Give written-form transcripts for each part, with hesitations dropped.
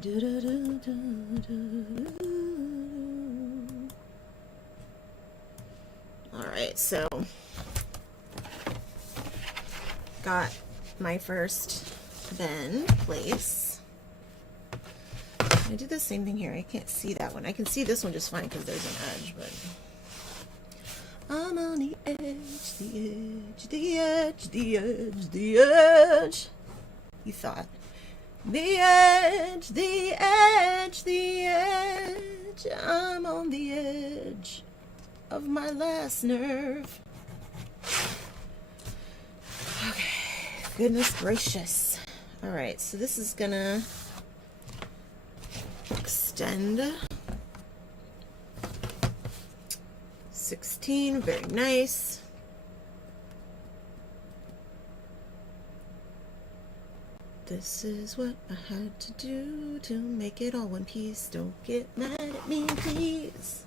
Do, do, do, do, do. All right, so got my first bend place. I do the same thing here. I can't see that one. I can see this one just fine because there's an edge, but I'm on the edge, the edge, the edge, the edge, the edge. You thought. The edge, the edge, the edge. I'm on the edge of my last nerve. Okay, goodness gracious. All right, so this is gonna extend 16, very nice. This is what I had to do to make it all one piece. Don't get mad at me, please.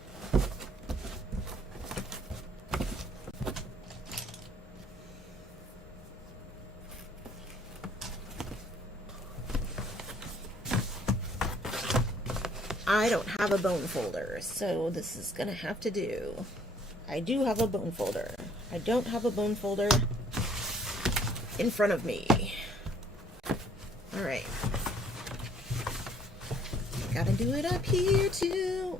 I don't have a bone folder, so this is gonna have to do. I do have a bone folder. I don't have a bone folder in front of me. All right. Gotta do it up here too.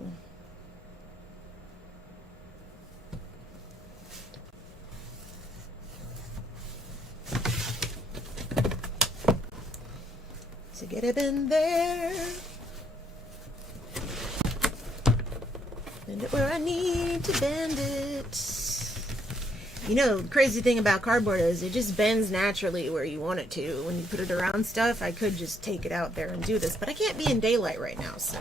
So get it in there. Bend it where I need to bend it. You know, the crazy thing about cardboard is it just bends naturally where you want it to. When you put it around stuff, I could just take it out there and do this, but I can't be in daylight right now, so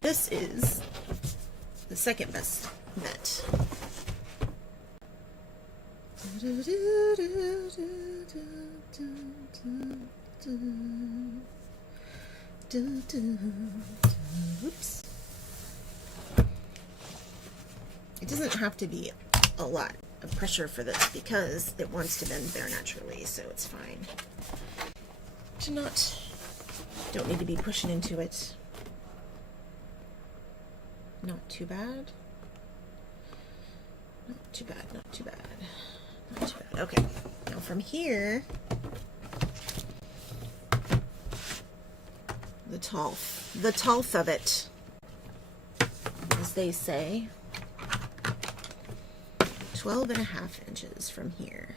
this is the second best bet. Oops. It doesn't have to be a lot of pressure for this because it wants to bend there naturally, so it's fine. Don't need to be pushing into it. Not too bad. Not too bad, not too bad. Not too bad. Okay, now from here, the tolth of it, as they say. 12.5 inches from here.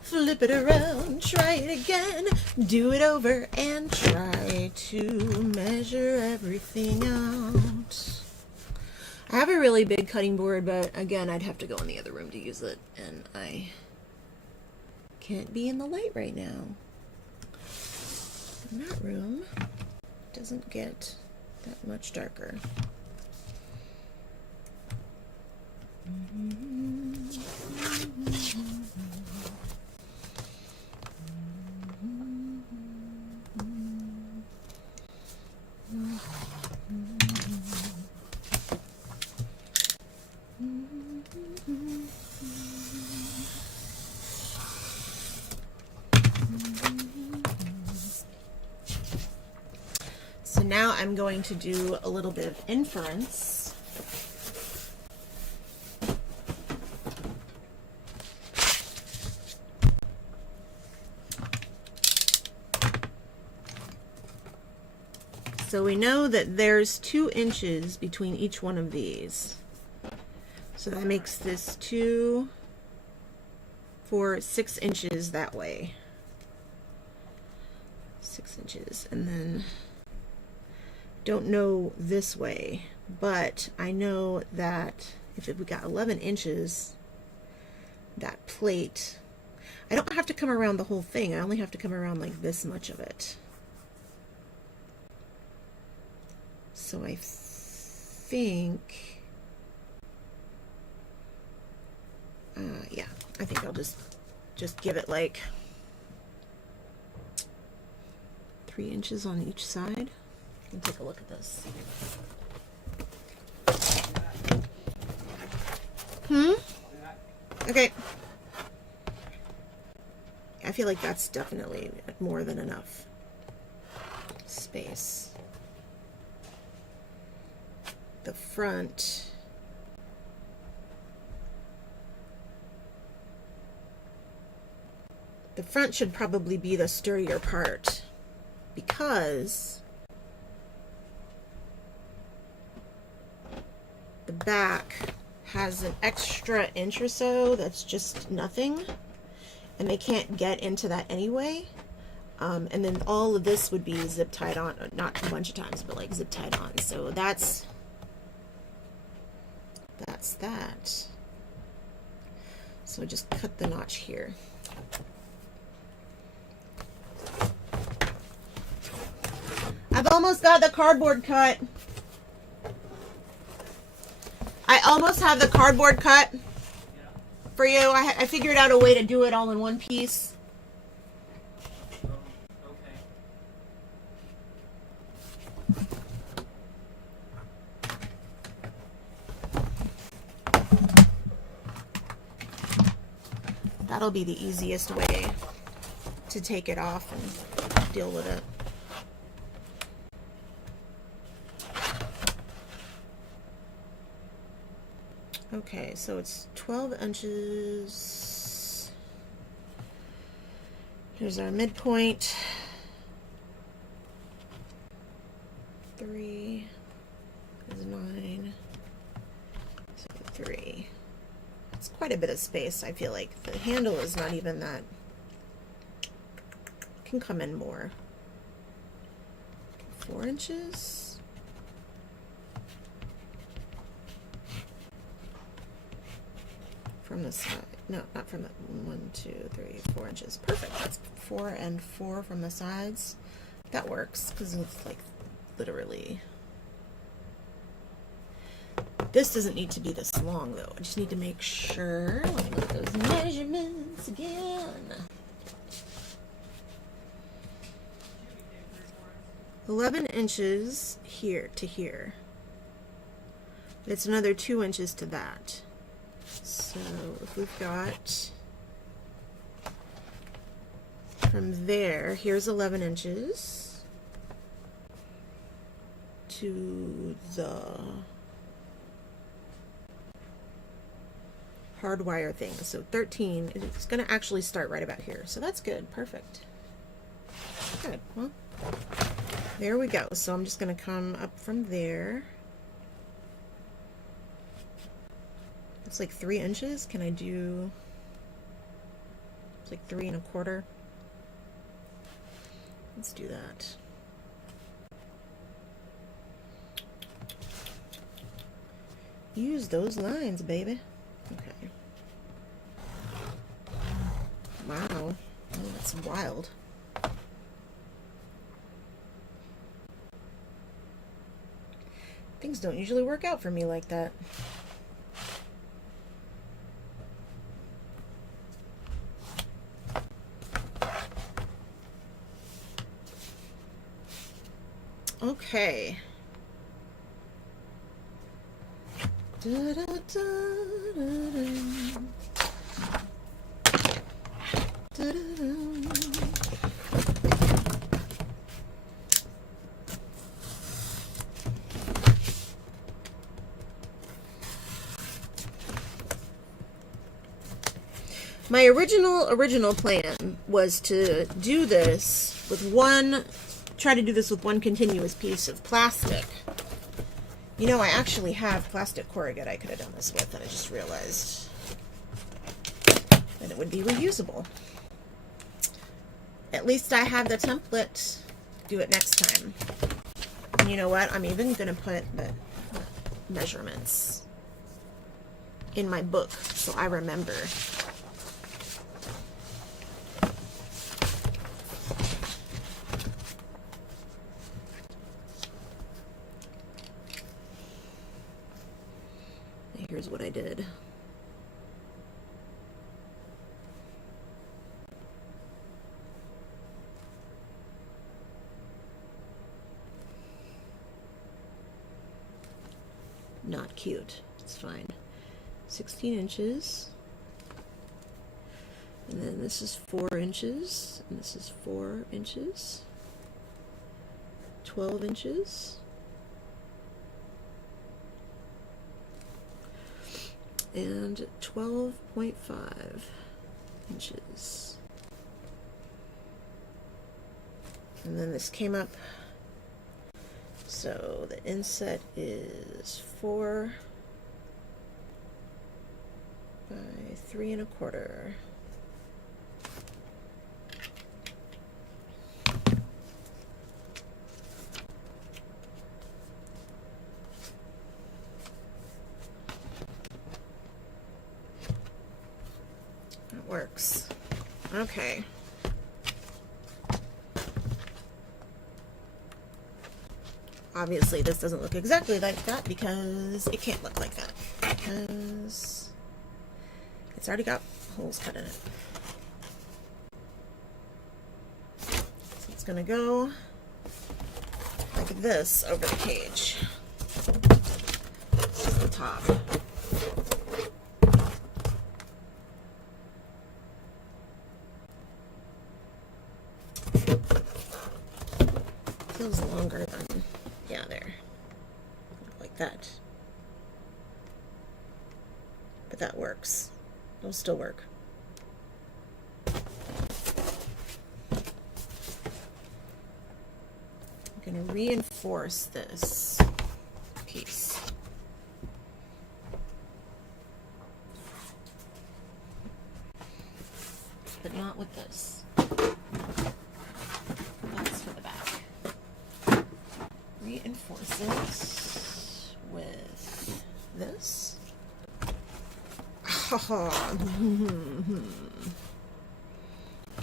Flip it around, try it again, do it over, and try to measure everything out. I have a really big cutting board, but again, I'd have to go in the other room to use it, and I can't be in the light right now. And that room doesn't get that much darker. So now I'm going to do a little bit of inference. So we know that there's 2 inches between each one of these. So that makes this 2 for 6 inches that way. 6 inches, and then don't know this way, but I know that if we got 11 inches, that plate, I don't have to come around the whole thing. I only have to come around like this much of it. So I think, yeah, I think I'll just give it like 3 inches on each side. And take a look at this. Okay. I feel like that's definitely more than enough space. The front, should probably be the sturdier part, because the back has an extra inch or so that's just nothing, and they can't get into that anyway. And then all of this would be zip tied on, not a bunch of times, but like zip tied on. So that's that. So just cut the notch here. I've almost got the cardboard cut. I almost have the cardboard cut for you. I figured out a way to do it all in one piece. That'll be the easiest way to take it off and deal with it. Okay, so it's 12 inches. Here's our midpoint. 3 is 9. So 3. It's quite a bit of space. I feel like the handle is not even that. Can come in more. 4 inches. From the side. No, not from the 1, 2, 3, 4 inches. Perfect. That's 4 and 4 from the sides. That works because it's like literally. This doesn't need to be this long though. I just need to make sure. Let me look at those measurements again. 11 inches here to here. It's another 2 inches to that. So if we've got from there, here's 11 inches to the hardwire thing. So 13, it's going to actually start right about here. So that's good. Perfect. Good. Well, there we go. So I'm just going to come up from there. It's like 3 inches. Can I do, it's like 3 1/4. Let's do that. Use those lines, baby. Okay. Wow. Oh, that's wild. Things don't usually work out for me like that. Okay. My original plan was to do this with try to do this with one continuous piece of plastic. You know, I actually have plastic corrugate I could have done this with, and I just realized and it would be reusable. At least I have the template. Do it next time. And you know what? I'm even going to put the measurements in my book so I remember. Here's what I did. Not cute. It's fine. 16 inches. And then this is 4 inches. And this is 4 inches. 12 inches. And 12.5 inches. And then this came up. So the inset is 4 by 3 1/4. That works. Okay. Obviously this doesn't look exactly like that because it can't look like that because it's already got holes cut in it. So it's gonna go like this over the cage. This is the top. Feels longer than, yeah, there. Like that. But that works. It'll still work. I'm gonna reinforce this piece. But not with this. That's for the back. Reinforce it with this.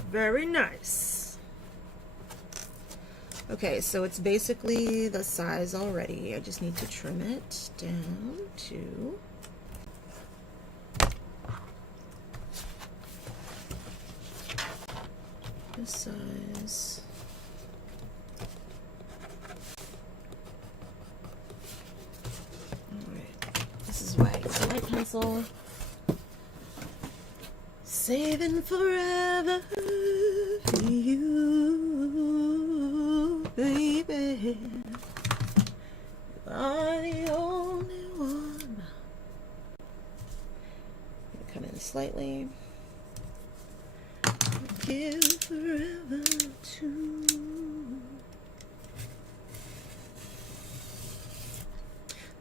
Very nice. Okay, so it's basically the size already. I just need to trim it down to this size. Alright, this is why I use my pencil. Saving forever for you, baby. You are the only one. I'm gonna come in slightly. Give forever to.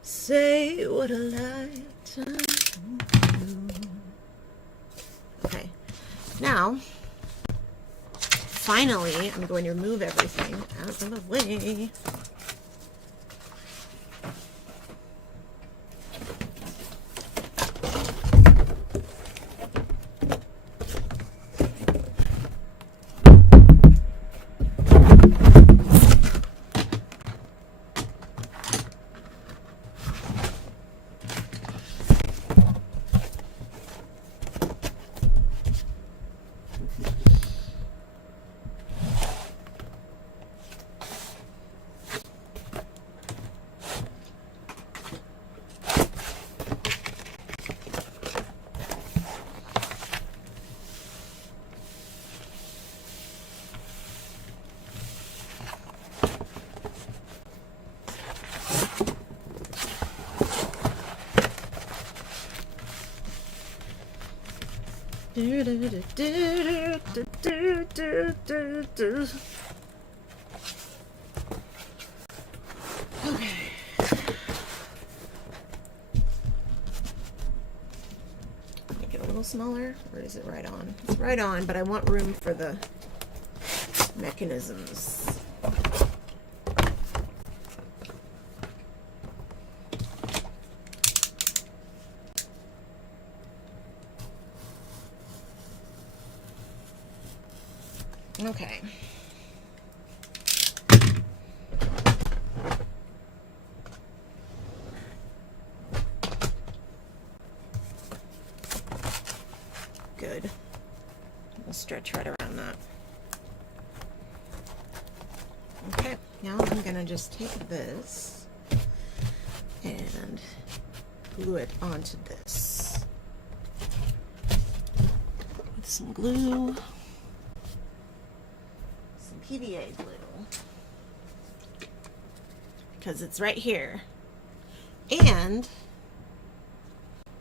Say what a lifetime. Okay, now, finally, I'm going to remove everything out of the way. Okay. Get a little smaller, or is it right on? It's right on, but I want room for the mechanisms. Okay. Good. We'll stretch right around that. Okay, now I'm gonna just take this and glue it onto this with some glue. PVA glue, because it's right here. And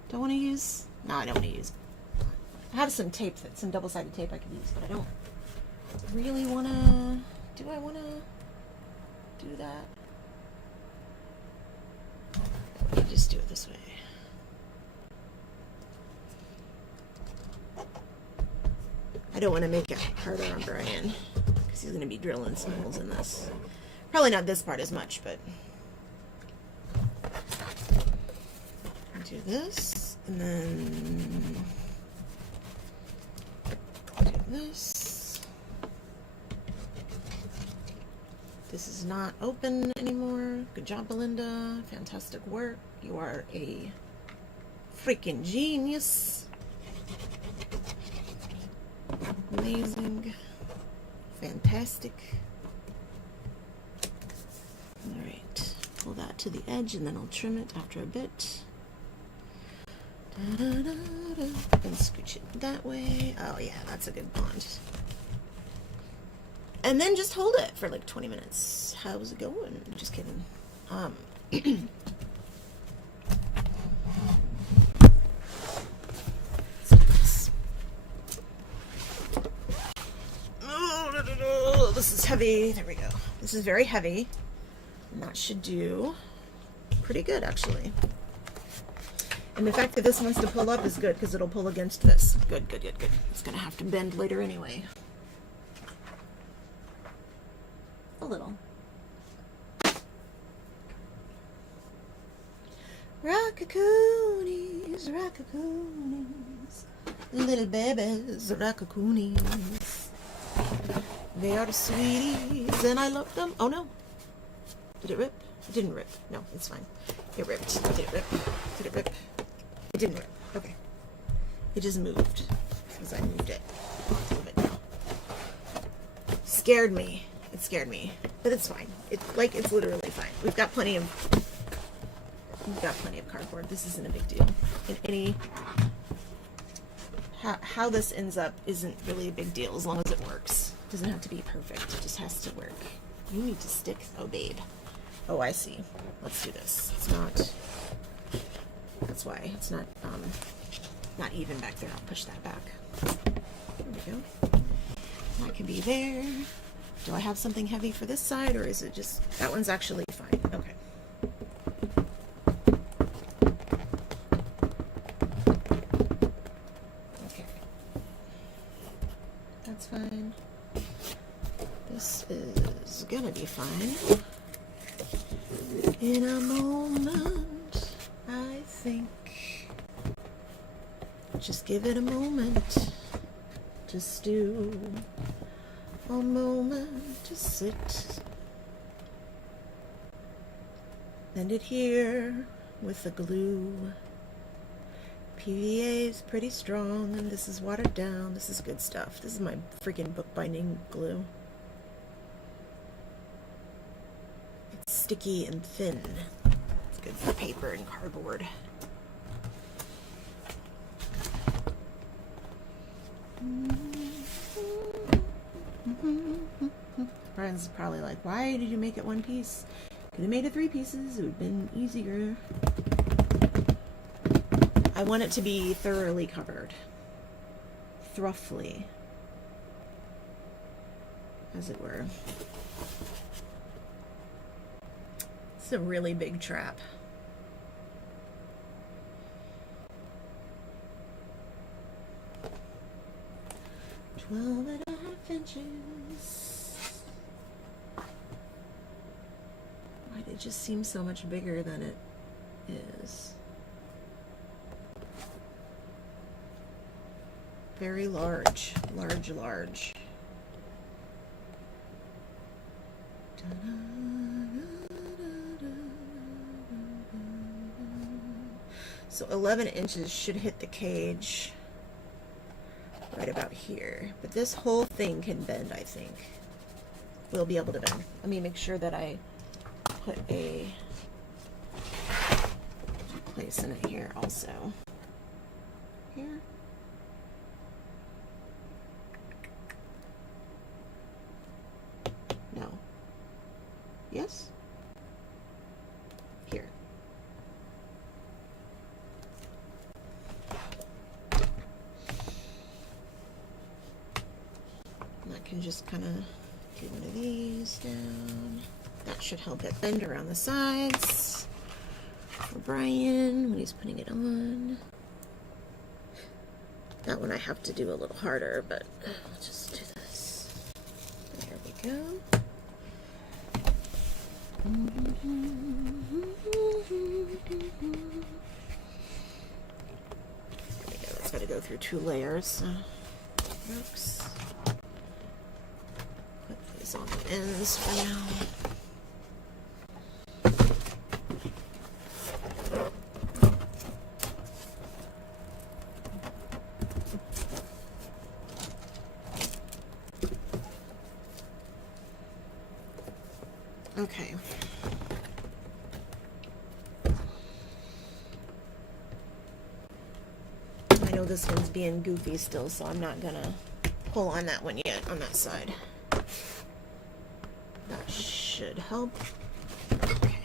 don't want to use, no, I don't want to use, I have some tape, some double-sided tape I could use, but I don't really want to, do I want to do that? Let me just do it this way. I don't want to make it harder on Brian, because he's going to be drilling some holes in this. Probably not this part as much, but do this, and then do this. This is not open anymore. Good job, Belinda. Fantastic work. You are a freaking genius. Amazing. Fantastic. Alright. Pull that to the edge and then I'll trim it after a bit. Da, da, da, da. And scooch it that way. Oh yeah, that's a good bond. And then just hold it for like 20 minutes. How's it going? Just kidding. This is heavy. There we go. This is very heavy. And that should do pretty good, actually. And the fact that this wants to pull up is good, because it'll pull against this. Good, good, good, good. It's going to have to bend later anyway. A little. Raccoonies, raccoonies, little babies, raccoonies. They are the sweeties, and I love them. Oh no. Did it rip? It didn't rip. No, it's fine. It ripped. Did it rip? Did it rip? It didn't rip. Okay. It just moved, because I moved it. It's a little bit now. Scared me. It scared me. But it's fine. It's literally fine. We've got plenty of cardboard. This isn't a big deal. In any how this ends up isn't really a big deal as long as it works. It doesn't have to be perfect. It just has to work. You need to stick. Oh, babe. Oh, I see. Let's do this. It's not. That's why it's not even back there. I'll push that back. There we go. That can be there. Do I have something heavy for this side, or is it just that one's actually fine? Okay. Fine. This is gonna be fine. In a moment, I think. Just give it a moment to stew. A moment to sit. Bend it here with the glue. PVA is pretty strong, and this is watered down. This is good stuff. This is my freaking bookbinding glue. It's sticky and thin. It's good for paper and cardboard. Brian's probably like, why did you make it one piece? Could have made it 3 pieces. It would have been easier. I want it to be thoroughly covered. Throughly. As it were. It's a really big trap. 12.5 inches. Why did it just seem so much bigger than it is? Very large, large. So 11 inches should hit the cage right about here. But this whole thing can bend, I think. We'll be able to bend. Let me make sure that I put a place in it here also. Here. No. Yes? Here. And I can just kind of do one of these down. That should help it bend around the sides for Brian when he's putting it on. That one I have to do a little harder, but I'll just do this. There we go. There we go. It's got to go through 2 layers. Works. Put these on the ends for now. Okay. I know this one's being goofy still, so I'm not gonna pull on that one yet, on that side. That should help. Okay.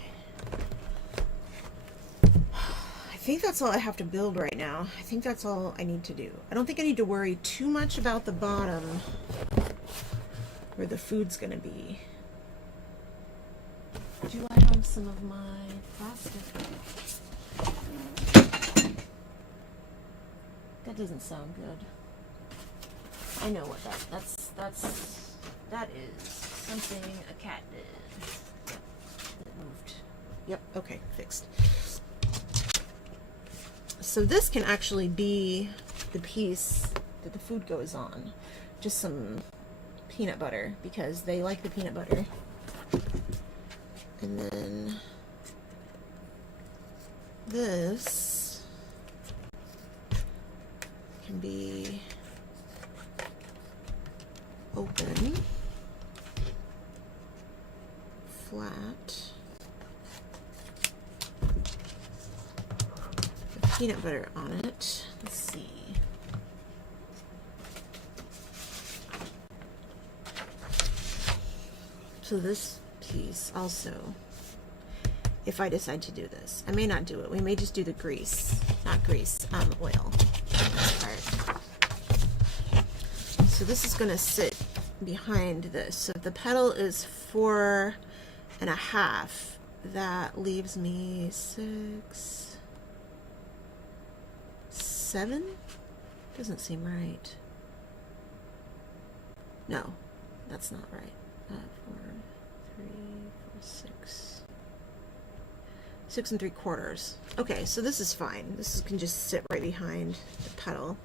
I think that's all I have to build right now. I think that's all I need to do. I don't think I need to worry too much about the bottom where the food's gonna be. Do I have some of my plastic? That doesn't sound good. I know what that is something a cat did. Yep, it moved. Yep, okay, fixed. So this can actually be the piece that the food goes on. Just some peanut butter, because they like the peanut butter. And then this can be open, flat, with peanut butter on it. Let's see. So this piece also, if I decide to do this, I may not do it. We may just do the oil. So this is going to sit behind this. So if the petal is 4.5, that leaves me 6, 7. Doesn't seem right. No, that's not right. 4, 3, 4, 6. 6 3/4. Okay, so this is fine. This can just sit right behind the petal.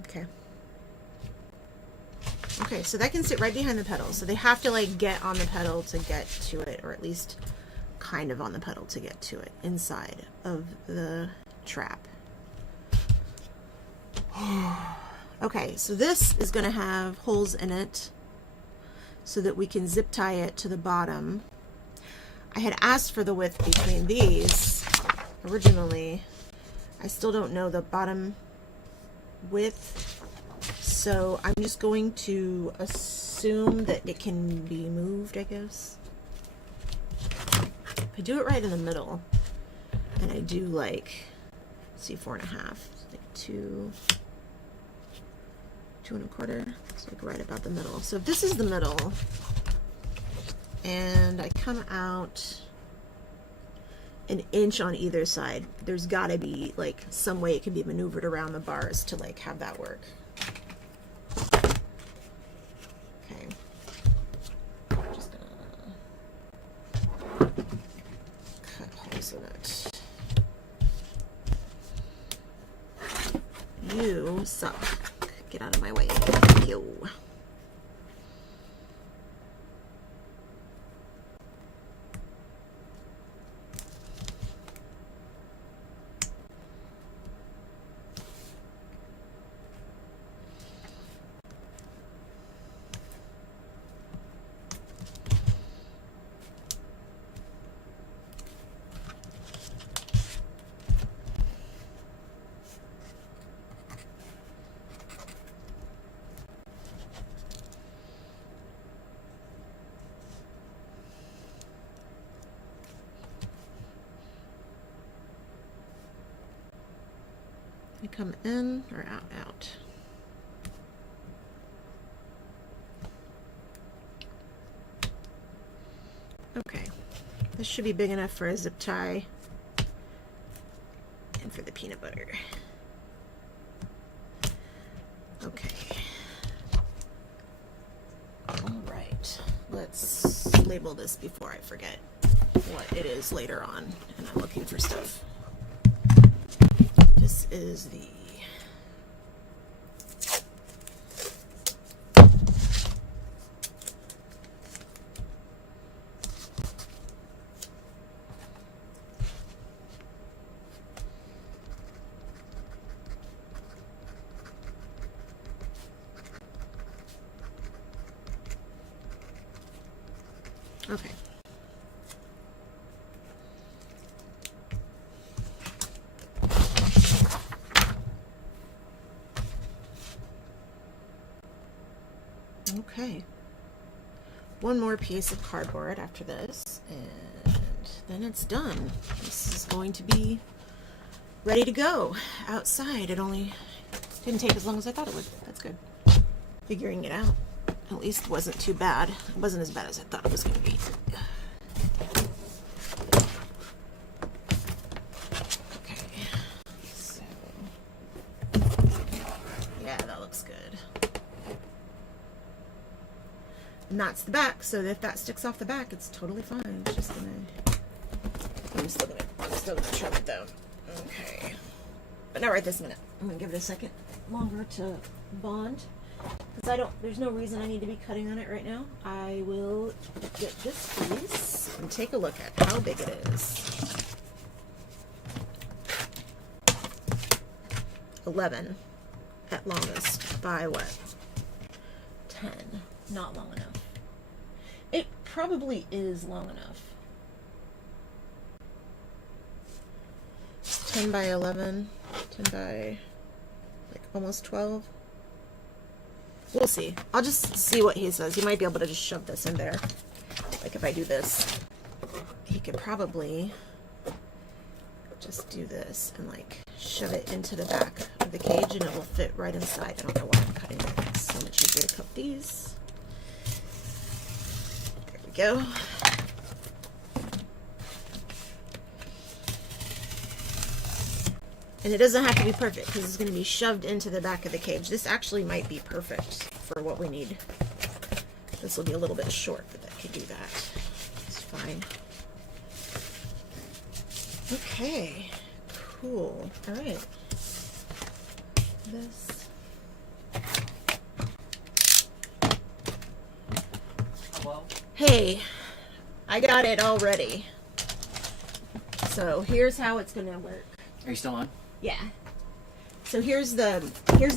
Okay. Okay, so that can sit right behind the petal. So they have to like get on the petal to get to it, or at least kind of on the petal to get to it inside of the trap. Okay, so this is going to have holes in it so that we can zip tie it to the bottom. I had asked for the width between these originally. I still don't know the bottom width, so I'm just going to assume that it can be moved, I guess. If I do it right in the middle, and I do like, let's see, 4.5, like 2 1/4. It's like right about the middle. So if this is the middle, and I come out an inch on either side. There's got to be like some way it can be maneuvered around the bars to like have that work. Okay. I'm just gonna cut holes in it. You suck. Get out of my way. Thank you. They come in or out, out. Okay, this should be big enough for a zip tie and for the peanut butter. Okay. All right, let's label this before I forget what it is later on and I'm looking for stuff. This is the okay. Okay, one more piece of cardboard after this, and then it's done. This is going to be ready to go outside. It only didn't take as long as I thought it would. That's good. Figuring it out at least wasn't too bad. It wasn't as bad as I thought it was going to be. Okay, so yeah, that looks good. And that's the back, so if that sticks off the back, it's totally fine. It's just gonna, I'm still gonna trim it though. Okay. But not right this minute. I'm gonna give it a second longer to bond. Because there's no reason I need to be cutting on it right now. I will get this piece and take a look at how big it is. 11 at longest by what? 10. Not long enough. It probably is long enough. 10 by 11, 10 by like almost 12. We'll see. I'll just see what he says. He might be able to just shove this in there. Like if I do this, he could probably just do this and like shove it into the back of the cage and it will fit right inside. I don't know why I'm cutting it. It's so much easier to cut these. There we go. And it doesn't have to be perfect because it's going to be shoved into the back of the cage. This actually might be perfect for what we need. This will be a little bit short, but that could do that. It's fine. Okay, cool. All right. This. Hello? Hey, I got it all ready. So here's how it's going to work. Are you still on? Yeah. So here's the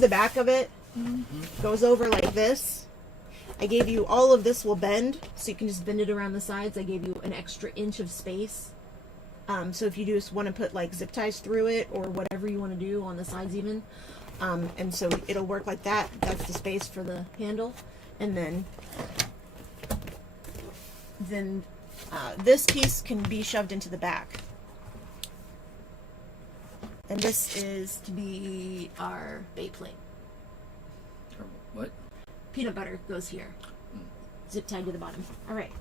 back of it. Goes over like this. I gave you all of this will bend, so you can just bend it around the sides. I gave you an extra inch of space. So if you just want to put like zip ties through it or whatever you want to do on the sides even. And so it'll work like that. That's the space for the handle. And then this piece can be shoved into the back. And this is to be our bait plate. Or what? Peanut butter goes here. Zip tied to the bottom. All right.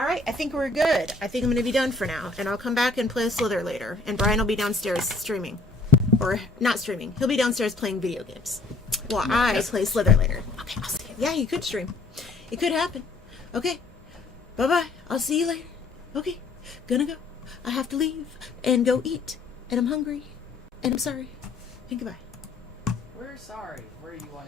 All right, I think we're good. I think I'm going to be done for now, and I'll come back and play a Slither later. And Brian will be downstairs streaming, or not streaming. He'll be downstairs playing video games, while I play Slither later. Okay, I'll see you. Yeah, he could stream. It could happen. Okay, bye bye. I'll see you later. Okay, gonna go. I have to leave and go eat, and I'm hungry, and I'm sorry. And goodbye. We're sorry. Where you want